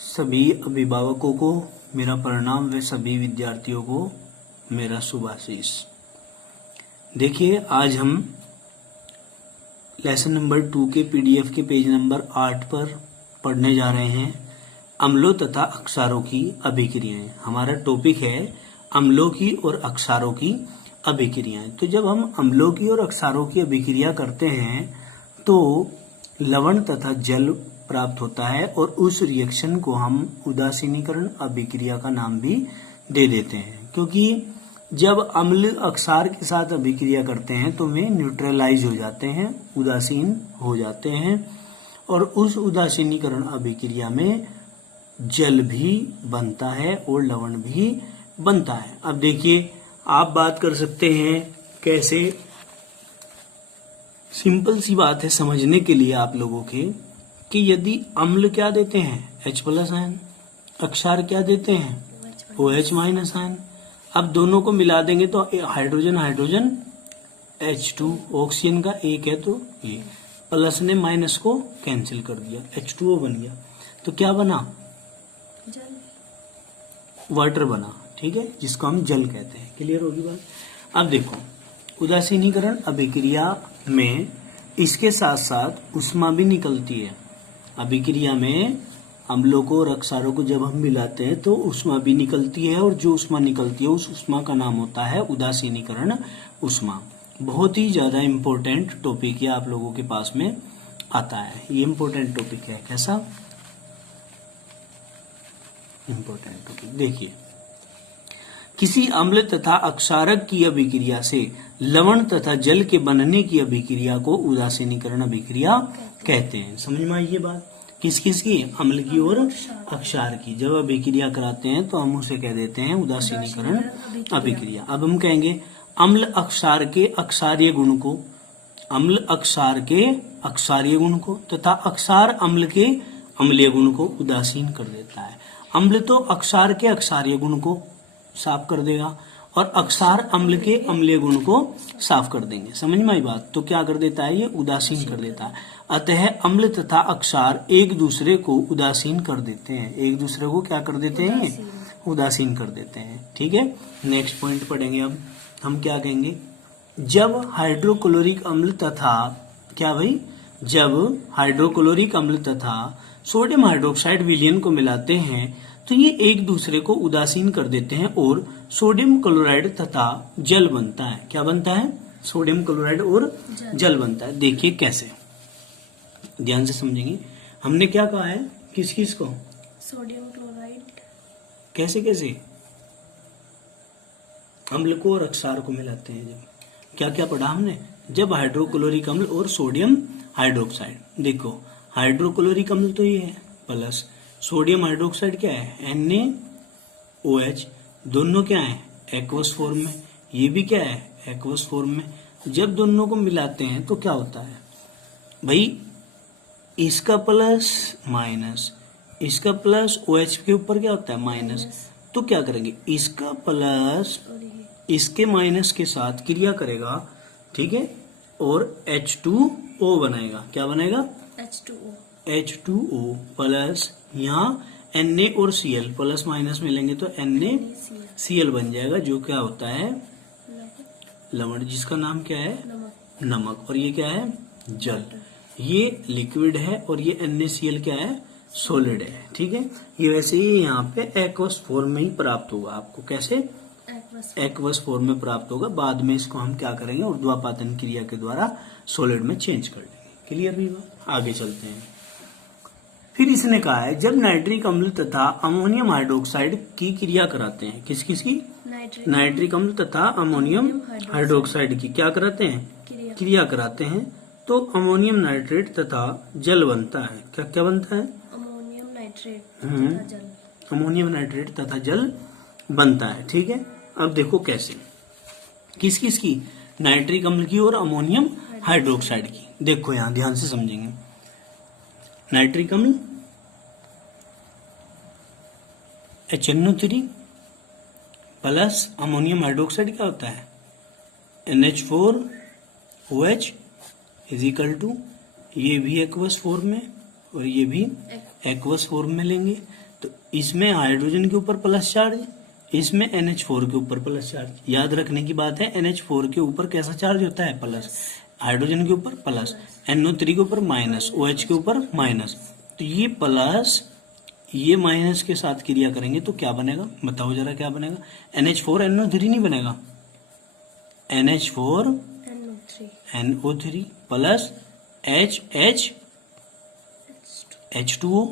सभी अभिभावकों को मेरा प्रणाम व सभी विद्यार्थियों को मेरा शुभाशीष। देखिए, आज हम लेसन नंबर 2 के पीडीएफ के पेज नंबर 8 पर पढ़ने जा रहे हैं अम्लों तथा अक्षारों की अभिक्रियाएं। हमारा टॉपिक है अम्लों की और अक्षारों की अभिक्रियाएं। तो जब हम अम्लों की और अक्षारों की अभिक्रिया करते हैं तो लवण तथा जल प्राप्त होता है और उस रिएक्शन को हम उदासीनीकरण अभिक्रिया का नाम भी दे देते हैं, क्योंकि जब अम्ल अक्षार के साथ अभिक्रिया करते हैं तो वे न्यूट्रलाइज हो जाते हैं, उदासीन हो जाते हैं और उस उदासीनीकरण अभिक्रिया में जल भी बनता है और लवण भी बनता है। अब देखिए, आप बात कर सकते हैं कैसे। सिंपल सी बात है समझने के लिए आप लोगों के कि यदि अम्ल क्या देते हैं H+ आयन, अक्षार क्या देते हैं OH- आयन। अब दोनों को मिला देंगे तो हाइड्रोजन हाइड्रोजन H2, ऑक्सीजन का एक है तो ये प्लस ने माइनस को कैंसिल कर दिया, H2O बन गया। तो क्या बना? वाटर बना, ठीक है, जिसको हम जल कहते हैं। क्लियर होगी बात? अब देखो, उदासीनीकरण अभिक्रिया में इसके साथ साथ उष्मा भी निकलती है। अभिक्रिया में अम्लों को और अक्षारों को जब हम मिलाते हैं तो उष्मा भी निकलती है और जो उष्मा निकलती है उस उष्मा का नाम होता है उदासीनीकरण उष्मा। बहुत ही ज्यादा इम्पोर्टेंट टॉपिक है, आप लोगों के पास में आता है। ये इम्पोर्टेंट टॉपिक है। कैसा इम्पोर्टेंट टॉपिक? देखिए, किसी अम्ल तथा अक्षारक की अभिक्रिया से लवण तथा जल के बनने की अभिक्रिया को उदासीनीकरण अभिक्रिया कहते हैं। समझ में आई ये बात? किस किस की? अम्ल की और अक्षार की। जब अभिक्रिया कराते हैं तो हम उसे कह देते हैं उदासीनीकरण अभिक्रिया। अब हम कहेंगे अम्ल अक्षार के अक्षारीय गुण को, अम्ल अक्षार के अक्षारीय गुण को तथा अक्षार अम्ल के अम्लीय गुण को उदासीन कर देता है। अम्ल तो अक्षार के अक्षारीय गुण को साफ कर देगा और अक्षार अम्ल के अम्लीय गुण को साफ कर देंगे। समझ में आई बात? तो क्या कर देता है? ये उदासीन कर देता है। अतः अम्ल तथा अक्षार एक दूसरे को उदासीन कर देते हैं। एक दूसरे को क्या कर देते हैं? ये उदासीन कर देते हैं। ठीक है, नेक्स्ट पॉइंट पढ़ेंगे। अब हम क्या कहेंगे? जब हाइड्रोक्लोरिक अम्ल तथा क्या भाई, जब हाइड्रोक्लोरिक अम्ल तथा सोडियम हाइड्रोक्साइड विलयन को मिलाते हैं तो ये एक दूसरे को उदासीन कर देते हैं और सोडियम क्लोराइड तथा जल बनता है। क्या बनता है? सोडियम क्लोराइड और जल बनता है। देखिए कैसे, ध्यान से समझेंगे। हमने क्या कहा है? किस किस को? Sodium chloride. कैसे कैसे? अम्ल को और अक्षार को मिलाते हैं। जब क्या क्या पढ़ा हमने? जब हाइड्रोक्लोरिक अम्ल और सोडियम हाइड्रोक्साइड। देखो, हाइड्रोक्लोरिक अम्ल तो ये है प्लस सोडियम हाइड्रोक्साइड क्या है? NaOH। दोनों क्या है? एक्वस फॉर्म में। ये भी क्या है? एक्वस फॉर्म में। जब दोनों को मिलाते हैं तो क्या होता है भाई? इसका प्लस माइनस, इसका प्लस OH के ऊपर क्या होता है? माइनस। तो क्या करेंगे? इसका प्लस इसके माइनस के साथ क्रिया करेगा, ठीक है, और H2O बनाएगा। क्या बनाएगा? H2O प्लस यहाँ Na और Cl प्लस माइनस मिलेंगे तो NaCl बन जाएगा, जो क्या होता है? लवण, जिसका नाम क्या है? नमक। और ये क्या है? जल। ये लिक्विड है और ये NaCl क्या है? सॉलिड है। ठीक है, ये वैसे ही यहाँ पे एक्वस फॉर्म में ही प्राप्त होगा आपको। कैसे? एक्वस फॉर्म में प्राप्त होगा। बाद में इसको हम क्या करेंगे? ऊर्ध्वापातन क्रिया के द्वारा सॉलिड में चेंज कर देंगे। क्लियर भी बात? आगे चलते हैं। फिर इसने कहा है जब नाइट्रिक अम्ल तथा अमोनियम हाइड्रोक्साइड की क्रिया कराते हैं। किस किस की? नाइट्रिक अम्ल तथा अमोनियम हाइड्रोक्साइड की क्या कराते हैं? क्रिया कराते हैं तो अमोनियम नाइट्रेट तथा जल बनता है। क्या क्या बनता है? अमोनियम नाइट्रेट तथा जल। अमोनियम नाइट्रेट तथा जल बनता है। ठीक है, अब देखो कैसे। किस किस की? नाइट्रिक अम्ल की और अमोनियम हाइड्रोक्साइड की। देखो यहाँ ध्यान से समझेंगे। नाइट्रिक अम्ल HNO3 प्लस अमोनियम हाइड्रोक्साइड क्या होता है? NH4OH इज इक्वल टू, ये भी एक्वस फॉर्म में और ये भी एक्वस फॉर्म में लेंगे इसमें हाइड्रोजन के ऊपर प्लस चार्ज, इसमें NH4 के ऊपर प्लस चार्ज। याद रखने की बात है, NH4 के ऊपर कैसा चार्ज होता है? प्लस। हाइड्रोजन के ऊपर प्लस, NO3 के ऊपर माइनस, OH के ऊपर माइनस। तो ये प्लस ये माइनस के साथ क्रिया करेंगे तो क्या बनेगा? बताओ जरा क्या बनेगा? NH4 NO3 नहीं बनेगा, NH4 NO3 प्लस H2O।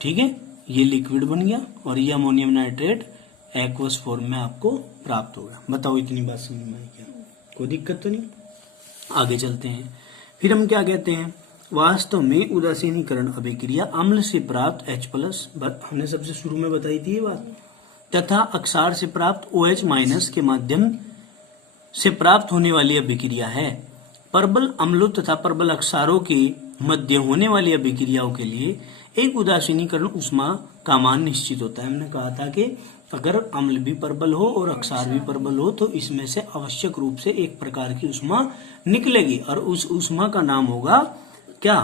ठीक है, ये लिक्विड बन गया और ये अमोनियम नाइट्रेट एक्वस फॉर्म में आपको प्राप्त होगा। बताओ इतनी बात समझ में आई क्या? कोई दिक्कत तो नहीं? आगे चलते हैं। फिर हम क्या कहते हैं? वास्तव में उदासीनीकरण अभिक्रिया अम्ल से प्राप्त H+, हमने सबसे शुरू में बताई थी ये बात, तथा अक्षार से प्राप्त OH- के माध्यम से प्राप्त होने वाली अभिक्रिया है। प्रबल अम्लों तथा प्रबल अक्षारों के मध्य होने वाली अभिक्रियाओं के लिए एक उदासीनीकरण उष्मा का मान निश्चित होता है। हमने कहा था कि अगर अम्ल भी प्रबल हो और अक्षार भी प्रबल हो तो इसमें से आवश्यक रूप से एक प्रकार की उष्मा निकलेगी और उस उष्मा का नाम होगा क्या?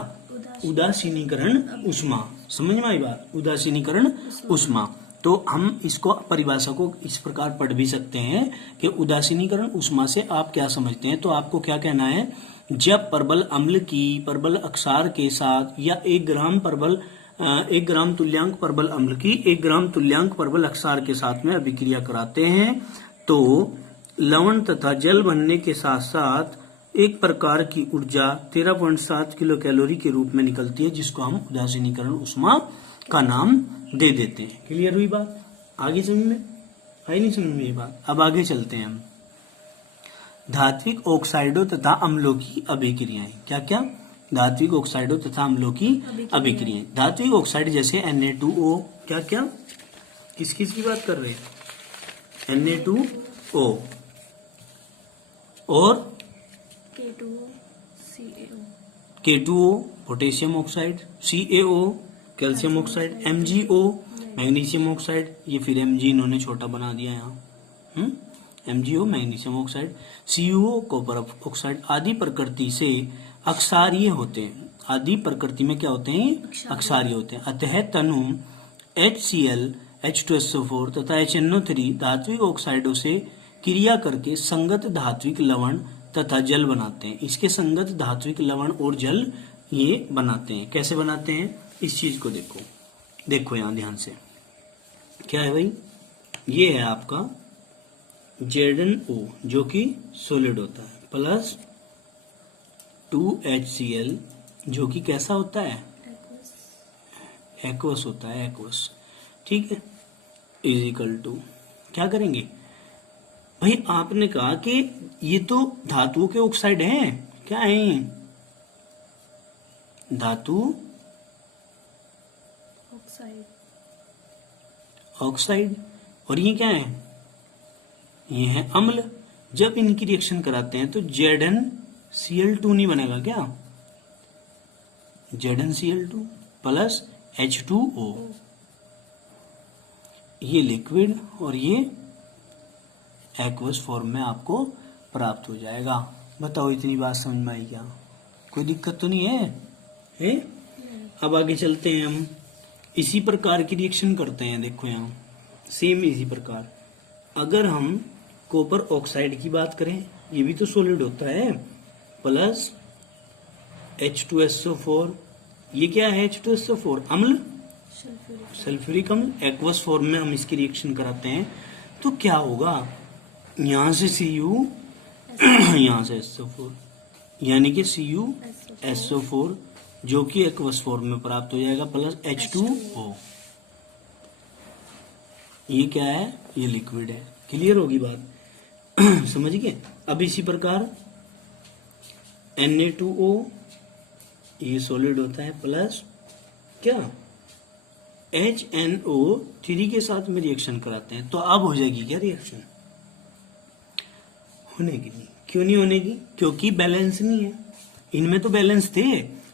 उदासीनीकरण उष्मा। समझ में आई बात? उदासीनीकरण उष्मा। तो हम इसको परिभाषा को इस प्रकार पढ़ भी सकते हैं कि उदासीनीकरण उष्मा से आप क्या समझते हैं। तो आपको क्या कहना है? जब प्रबल अम्ल की प्रबल अक्षार के साथ या 1 ग्राम तुल्यांक प्रबल अम्ल की 1 ग्राम तुल्यांक प्रबल अक्षार के साथ में अभिक्रिया कराते हैं तो लवण तथा जल बनने के साथ साथ एक प्रकार की ऊर्जा 13.7 किलो कैलोरी के रूप में निकलती है, जिसको हम उदासीनीकरण उष्मा का नाम दे देते हैं। क्लियर हुई बात? आगे समझ में आई? नहीं समझ में ये बात? अब आगे चलते हैं हम। धात्विक ऑक्साइडों तथा अम्लों की अभिक्रियाएं। क्या क्या? धात्विक ऑक्साइडों तथा अम्लों की अभिक्रियाएं। धात्विक ऑक्साइड जैसे Na2O। क्या क्या? किस किस की बात कर रहे हैं? Na2O और K2O potassium oxide, CaO calcium oxide, MgO magnesium oxide, ये फिर Mg इन्होंने छोटा बना दिया यहाँ, MgO magnesium oxide, CuO copper oxide आदि प्रकृति से अक्षारीय होते हैं। आदि प्रकृति में क्या होते हैं? अक्षारीय होते हैं। अतः तनु HCl H2SO4 तथा HNO3 धात्विक ऑक्साइडों से क्रिया करके संगत धात्विक लवण तथा जल बनाते हैं। इसके संगत धात्विक लवण और जल ये बनाते हैं। कैसे बनाते हैं? इस चीज को देखो यहाँ ध्यान से। क्या है भाई? ये है आपका ZnO जो कि सॉलिड होता है, प्लस 2HCl जो कि कैसा होता है? एक्वस होता है, एक्वस। ठीक है, इजिकल टू क्या करेंगे भाई? आपने कहा कि ये तो धातुओं के ऑक्साइड हैं। क्या है? धातु ऑक्साइड। और ये क्या है? ये है अम्ल। जब इनकी रिएक्शन कराते हैं तो ZnCl2 नहीं बनेगा क्या? ZnCl2 प्लस H2O, ये लिक्विड और ये एक्वस फॉर्म में आपको प्राप्त हो जाएगा। बताओ इतनी बात समझ में आई क्या? कोई दिक्कत तो नहीं है? अब आगे चलते हैं हम। इसी प्रकार की रिएक्शन करते हैं। देखो यहाँ सेम इसी प्रकार अगर हम कॉपर ऑक्साइड की बात करें, ये भी तो सॉलिड होता है, प्लस H2SO4, ये क्या है? H2SO4 अम्ल, सल्फ्यूरिक अम्ल। एक्वस फॉर्म में हम इसकी रिएक्शन कराते हैं तो क्या होगा? यहाँ से Cu यहाँ से SO4, यानी कि CuSO4 जो कि एक्वस फॉर्म में प्राप्त हो जाएगा, प्लस H2O। ये क्या है? ये लिक्विड है। क्लियर होगी बात? समझ गए? अब इसी प्रकार Na2O ये सॉलिड होता है, प्लस क्या? HNO3 के साथ में रिएक्शन कराते हैं तो अब हो जाएगी क्या रिएक्शन? होने की नहीं। क्यों नहीं होने की? क्योंकि बैलेंस नहीं है। इनमें तो बैलेंस थे,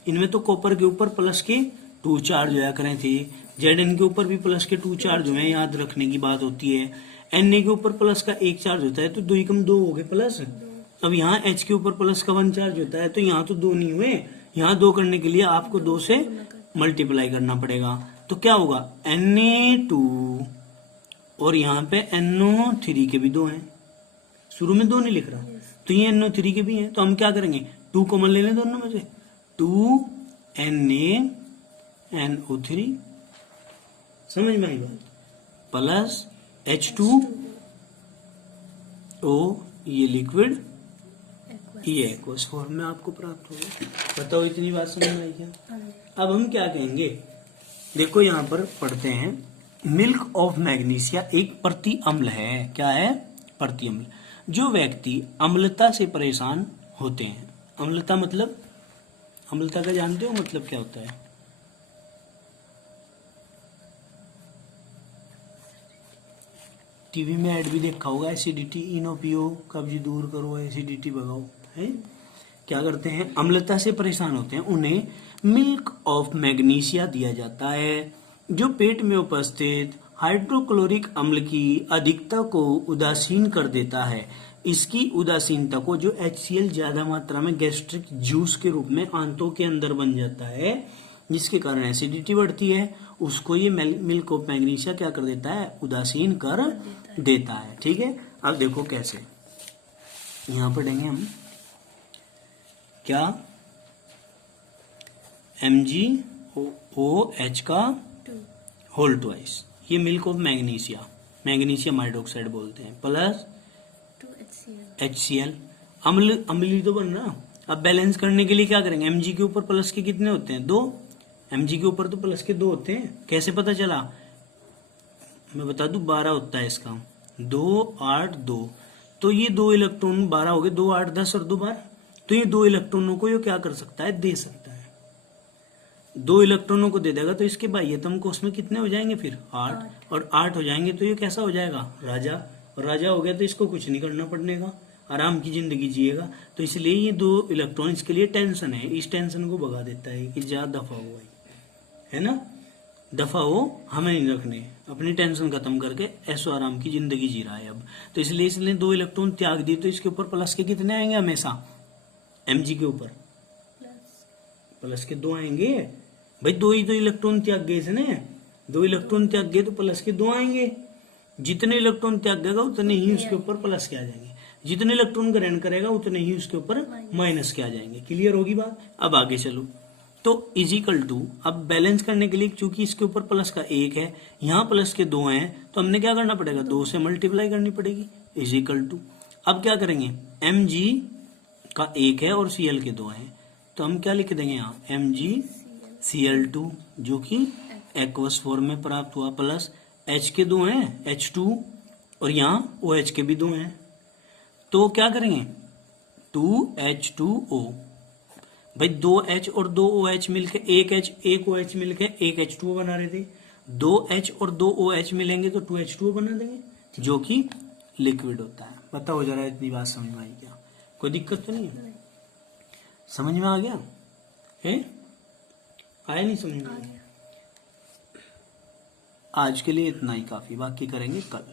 इनमें तो कॉपर के ऊपर प्लस के 2 चार्ज होया करे थे, Zn के ऊपर भी प्लस के 2 चार्ज हुए, याद रखने की बात होती है। Na के ऊपर प्लस का 1 चार्ज होता है तो 2 एकम 2 हो गए प्लस। अब यहाँ H के ऊपर प्लस का 1 चार्ज होता है तो यहाँ तो 2 नहीं हुए, यहाँ 2 करने के लिए आपको 2 से मल्टीप्लाई करना पड़ेगा। तो क्या होगा Na2 और यहाँ पे NO3 के भी 2 हैं, शुरू में 2 नहीं लिख रहा, तो ये NO3 के भी हैं, तो हम क्या करेंगे 2 कॉमन ले लें दोनों में से, 2NaNO3, समझ में आई बात, प्लस H2O, ये लिक्विड, ये एक्वस फॉर्म में आपको प्राप्त होगा। बताओ इतनी बात समझ में आई क्या? अब हम क्या कहेंगे, देखो यहाँ पर पढ़ते हैं, मिल्क ऑफ मैग्नीशिया एक प्रति अम्ल है। क्या है? प्रति अम्ल। जो व्यक्ति अम्लता से परेशान होते हैं, अम्लता मतलब, अम्लता का जानते हो मतलब क्या होता है? टीवी में ऐड भी देखा होगा, एसिडिटी इनो पियो, कब्ज दूर करो, एसिडिटी भगाओ, है? क्या करते हैं, अम्लता से परेशान होते हैं, उन्हें मिल्क ऑफ मैग्नीशिया दिया जाता है, जो पेट में उपस्थित हाइड्रोक्लोरिक अम्ल की अधिकता को उदासीन कर देता है। इसकी उदासीनता को जो HCl ज्यादा मात्रा में गैस्ट्रिक जूस के रूप में आंतों के अंदर बन जाता है, जिसके कारण एसिडिटी बढ़ती है, उसको ये मिल्क ऑफ मैग्नीशिया क्या कर देता है, उदासीन कर देता है। ठीक है, अब देखो कैसे, यहां पढ़ेंगे हम क्या, MgOH का होल ट्वाइस, ये milk of magnesia, magnesium hydroxide बोलते हैं, प्लस 2HCl, अम्लीय तो बन रहा। अब बैलेंस करने के लिए क्या करेंगे, Mg के ऊपर प्लस के कितने होते हैं, 2, Mg के ऊपर तो प्लस के 2 होते हैं, कैसे पता चला, मैं बता दूं, 12 होता है इसका, 2 8 2, तो ये 2 इलेक्ट्रॉन 12 हो गए, 2 8 10 और 2 12, तो ये 2 इलेक्ट्रॉनों को ये क्या कर सकता है, दे सकता है, 2 इलेक्ट्रॉनों को दे देगा, तो इसके बाह्यतम कोष में कितने हो जाएंगे फिर, 8, और 8 हो जाएंगे तो ये कैसा हो जाएगा, राजा, और राजा हो गया तो इसको कुछ नहीं करना पड़ने का, आराम की जिंदगी जिएगा। तो इसलिए ये 2 इलेक्ट्रॉन इसके लिए टेंशन है, इस टेंशन को भगा देता है कि जा दफा हुआ है ना, दफा हो, हमें नहीं रखने, अपनी टेंशन खत्म करके ऐसो आराम की जिंदगी जी रहा है अब, तो इसलिए इसने 2 इलेक्ट्रॉन त्याग दिए, तो इसके ऊपर प्लस के कितने आएंगे हमेशा, Mg के ऊपर प्लस के 2 आएंगे भाई, 2 ही तो इलेक्ट्रॉन त्याग गए इसने, 2 इलेक्ट्रॉन त्याग गए तो प्लस के 2 आएंगे, जितने इलेक्ट्रॉन त्याग देगा उतने ही उसके ऊपर प्लस के आ जाएंगे, जितने इलेक्ट्रॉन ग्रहण करेगा उतने ही उसके ऊपर माइनस के आ जाएंगे। क्लियर होगी बात? अब आगे चलो, तो इजिकल टू, अब बैलेंस करने के लिए चूंकि इसके ऊपर प्लस का 1 है, यहाँ प्लस के 2 हैं, तो हमने क्या करना पड़ेगा, 2 से मल्टीप्लाई करनी पड़ेगी, इजिकल टू, अब क्या करेंगे, Mg का 1 है और Cl के 2 हैं, तो हम क्या लिख देंगे यहाँ, MgCl2, जो कि एक्वस फॉर्म में प्राप्त हुआ, प्लस H के 2 हैं, H2, और यहाँ OH के भी 2 हैं, तो क्या करेंगे, 2H2O, भाई 2H और 2OH मिलके 1H 1OH मिलके 1H2O बना रहे थे, 2H और 2OH मिलेंगे तो 2H2O बना देंगे, जो कि लिक्विड होता है। बताओ जरा, इतनी बात समझ में आई क्या, कोई दिक्कत तो नहीं है, समझ में आ गया है, आया नहीं समझ में? आज के लिए इतना ही काफी, बाकी करेंगे कल।